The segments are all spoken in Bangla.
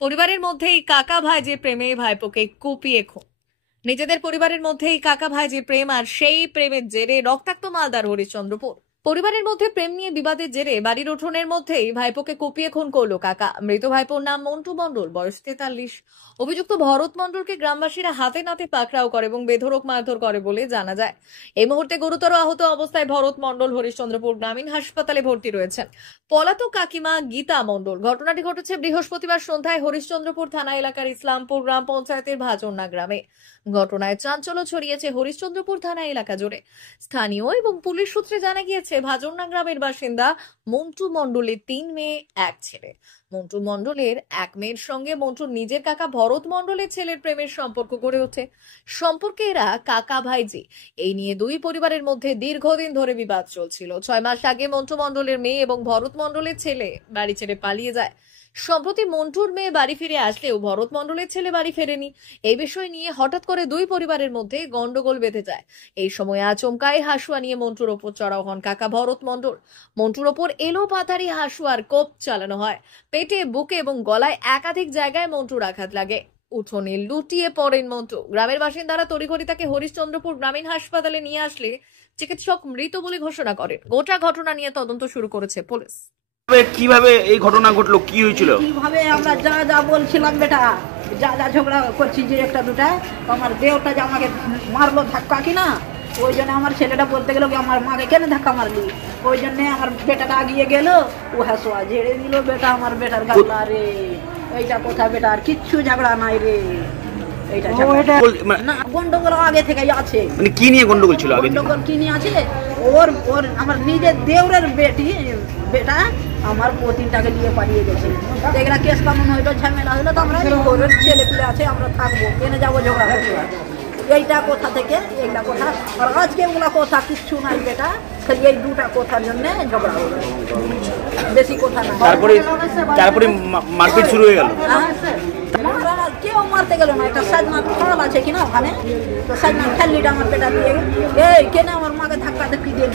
পরিবারের মধ্যেই কাকা ভাইজির প্রেমে ভাইপোকে কুপিয়ে খুন। নিজেদের পরিবারের মধ্যেই কাকা ভাইজির প্রেম, আর সেই প্রেমের জেরে রক্তাক্ত মালদার হরিশ্চন্দ্রপুর। পরিবারের মধ্যে প্রেম নিয়ে বিবাদের জেরে বাড়ির উঠোনের মধ্যেই ভাইপোকে কুপিয়ে খুন করলো কাকা। মৃত ভাইপোর নাম মন্টু মণ্ডল, বয়স 43। অভিযুক্ত ভরত মণ্ডলকে গ্রামবাসীরা হাতে নাতে পাকড়াও করে এবং বেধড়ক মারধর করে বলে জানা যায়। এই মুহূর্তে গুরুতর আহত অবস্থায় ভরত মণ্ডল হরিশ্চন্দ্রপুর গ্রামীণ হাসপাতালে ভর্তি রয়েছেন। পলাতক কাকিমা গীতা মণ্ডল। ঘটনাটি ঘটেছে বৃহস্পতিবার সন্ধ্যায় হরিশ্চন্দ্রপুর থানা এলাকার ইসলামপুর গ্রাম পঞ্চায়েতের ভাজন্না গ্রামে। ঘটনায় চাঞ্চল্য ছড়িয়েছে হরিশ্চন্দ্রপুর থানা এলাকা জুড়ে। স্থানীয় এবং পুলিশ সূত্রে জানা গিয়েছে, ভাজন্না গ্রামের বাসিন্দা মন্টু মণ্ডলের 3 মেয়ে 1 ছেলে। মন্টু মণ্ডলের 1 মেয়ের সঙ্গে মন্টুর নিজের কাকা ভরত মণ্ডলের ছেলের প্রেমের সম্পর্ক গড়ে ওঠে। সম্পর্কে এরা কাকা ভাইজি। এই নিয়ে দুই পরিবারের মধ্যে দীর্ঘদিন ধরে বিবাদ চলছিল। 6 মাস আগে মন্টু মণ্ডলের মেয়ে এবং ভরত মণ্ডলের ছেলে বাড়ি ছেড়ে পালিয়ে যায়। সম্প্রতি মন্টুর মেয়ে বাড়ি ফিরে আসলেও ভরত মণ্ডলের ছেলে বাড়ি ফেরেনি। এই বিষয় নিয়ে হঠাৎ করে দুই পরিবারের মধ্যে গন্ডগোল বেঁধে যায়। এই সময় আচমকাই হাসুয়া নিয়ে মন্টুর ওপর চড়াও হন কাকা ভরত মণ্ডল। মন্টুর ওপর এলো পাথারি হাসুয়ার কোপ চালানো হয়। পেটে, বুকে এবং গলায় একাধিক জায়গায় মন্টুর আঘাত লাগে। উঠোনে লুটিয়ে পড়েন মন্টু। গ্রামের বাসিন্দারা তড়িঘড়ি তাকে হরিশ্চন্দ্রপুর গ্রামীণ হাসপাতালে নিয়ে আসলে চিকিৎসক মৃত বলে ঘোষণা করেন। গোটা ঘটনা নিয়ে তদন্ত শুরু করেছে পুলিশ। কিভাবে এই ঘটনা ঘটলো, কি হয়েছিল? কিভাবে আমরা যা যা বলছিলাম বেটা, যা যা ঝগড়া করছি যে একটা দুটা, আমার দেওটা যে আমাকে মারলো ধাক্কা কিনা, ওই জন্য আমার ছেলেটা বলতে গেল কি আমার মাকে কেন ধাক্কা মারলি, ওই জন্য আমার বেটাটা আগিয়ে গেল, ও হাসুয়া ঝেড়ে দিল বেটা আমার বেটার গালা রে। এইটা কথা বেটা, আর কিচ্ছু ঝগড়া নাই রে। এইটা না, গন্ডগোল আগে থেকে আছে। মানে কি নিয়ে গন্ডগোল ছিল? গন্ডগোল কি নিয়ে আছে, ওর ওর আমার নিজের দেওরের বেটা আমার পতিনটাকে নিয়ে পালিয়ে গেছে। এগুলা কেস কানুন হইলো, ঝামেলা হইলো, তো আমরা ওর ছেলে পেলে আছে, আমরা থাকবো, কেনে যাবো ঝগড়া করতে। এইটা কথা থেকে এইটা কথা, আর আজকে ওগুলা কথা কিচ্ছু নাই বেটা, খালি এই দুটা কথার জন্য ঝগড়া হলো, বেশি কথা না। তারপরে মারপিট শুরু হয়ে গেল। কেউ মারতে গেল না, একটা সাজনা খাল আছে কিনা ওখানে, তো সাজনা খালিটা আমার বেটা দিয়ে এই কেন আমার মাকে ধাক্কা ধাক্কি দিয়ে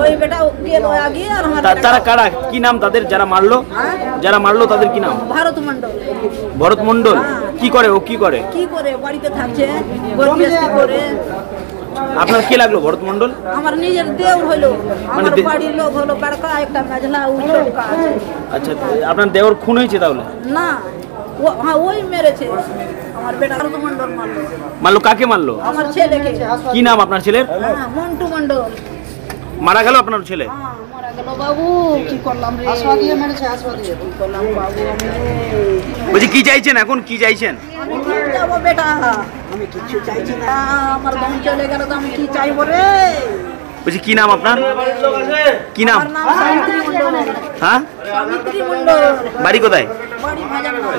ওই বেটা গেল আগে। আর তারা কারা, কি নাম তাদের যারা মারলো? যারা মারলো তাদের কি নাম? ভরত মণ্ডল। ভরত মণ্ডল কি করে? ও কি করে? কি করে বাড়িতে থাকছে, গরমেস্তি করে। আপনার কি লাগলো ভরত মণ্ডল? আমার নিজের দেওর হইলো, আমার বাড়ির লোক হলো কাড়কা, একটা মেজলা উচকা আছে। আচ্ছা, আপনার দেওর খুন হয়েছে তাহলে? না, হ্যাঁ ওই মেরেছে আমার বেটা। ভরত মণ্ডল মারলো। মারলো কাকে মারলো? আমার ছেলেকে। কি নাম আপনার ছেলের? মন্টু মণ্ডল। মারা গেল আপনার ছেলে? মারা গেল বাবু, কি করলাম রে, হাসপা দিয়ে মেরেছে, হাসপা দিয়ে কি করলাম বাবু আমি। বলছি কি চাইছেন এখন, কি চাইছেন? আমি কি যাবো বেটা, আমি কিছু চাইছি না, আমার বোন চলে গেল তো আমি কি চাইবো রে। বলছি কি নাম আপনার? কি নাম? আমার নাম সাবিত্রী মণ্ডল। হ্যাঁ, সাবিত্রী মণ্ডল। বাড়ি কোথায়? বাড়ি ভাজন্না।